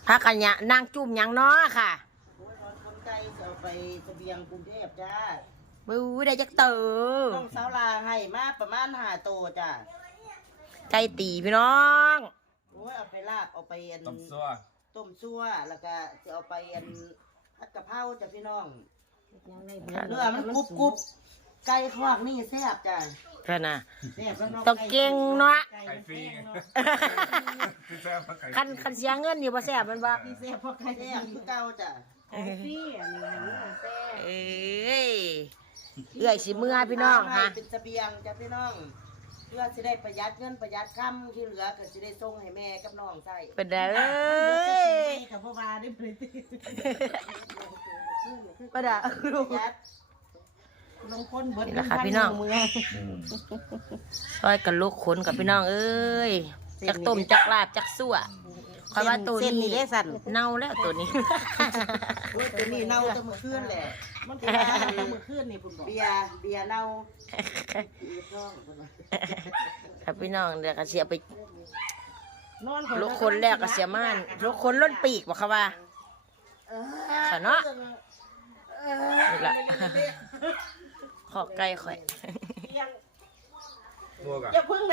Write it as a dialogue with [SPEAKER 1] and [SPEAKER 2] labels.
[SPEAKER 1] พักกันเนี่ยนางจุ่มยังน้อค่ะ
[SPEAKER 2] โอ้ยนอนคนไกลจะเอาไปเสบียงกรุงเทพจ้า
[SPEAKER 1] บูได้จักเตอ
[SPEAKER 2] ต้องสาวลาให้มาประมาณ5 โตจ้า
[SPEAKER 1] ไก่ตีพี่น้อง
[SPEAKER 2] โอ้ยเอาไปลาบเอาไป
[SPEAKER 3] ต้มซัว
[SPEAKER 2] ต้มซั่วแล้วก็จะเอาไปผัดกะเพราจ้ะพี่น้องเนื้อมันกรุบกรุบไก่ทอดนี่แซ่บจ้ะ
[SPEAKER 1] เพื่อนน่ะ
[SPEAKER 2] แซ่บแล้วเนาะ
[SPEAKER 1] ต้องเก่งเนาะ
[SPEAKER 3] ไก่ฟรีไงคือแซ่บเพราะไก่
[SPEAKER 1] คันเสียเงินอยู่บ่แซ่บมันบ่
[SPEAKER 2] แซ่บเพราะไก่แซ่บคือเก่าจ้ะพี่อันนี้แซ่บ
[SPEAKER 1] เอ้ยเอื้อยสิเมื่อพี่น้องฮะ
[SPEAKER 2] เป็นเสบียงจ้ะพี่น้องเพื่อจะได้ประหยัดเงินประหยัดค่ำที่เหลือก็จะได้ส่งให้แม่กับน้องใส่
[SPEAKER 1] เป็นได้เอ้ย
[SPEAKER 2] กับพ่อวาได้ผลิต
[SPEAKER 1] บ่ได้
[SPEAKER 2] ประหยัดลงคนเบิด
[SPEAKER 1] นี่แหละค่ะพี่น้อง
[SPEAKER 2] เมือง
[SPEAKER 1] ซอยกันลูกขนกับพี่น้องเอ้ยจักต้มจักลาบจักซั่วคอยว่าตัว
[SPEAKER 2] เส้น
[SPEAKER 1] นี้
[SPEAKER 2] นี่ได้สั่น
[SPEAKER 1] เน่าแล้วตัวนี้
[SPEAKER 2] โอ้ยตัวนี้เน่าแตั้งมื้อคืนแหละมันเป็นว่าตั้งมื้อคืนนี่พุ่นบอกเบียร์เน่าอีท้องพุ่นว่า
[SPEAKER 1] ครับพี่น้องเดี๋ยวก็เสียไป
[SPEAKER 2] นอน
[SPEAKER 1] ลูกคนแรกก็เสียม่านลูกคนล้นปีกบอกเขาว่าค่ะเนาะนี่ละขอไก่ข่อย
[SPEAKER 3] ตัวกับ
[SPEAKER 2] อย่าพึ่ง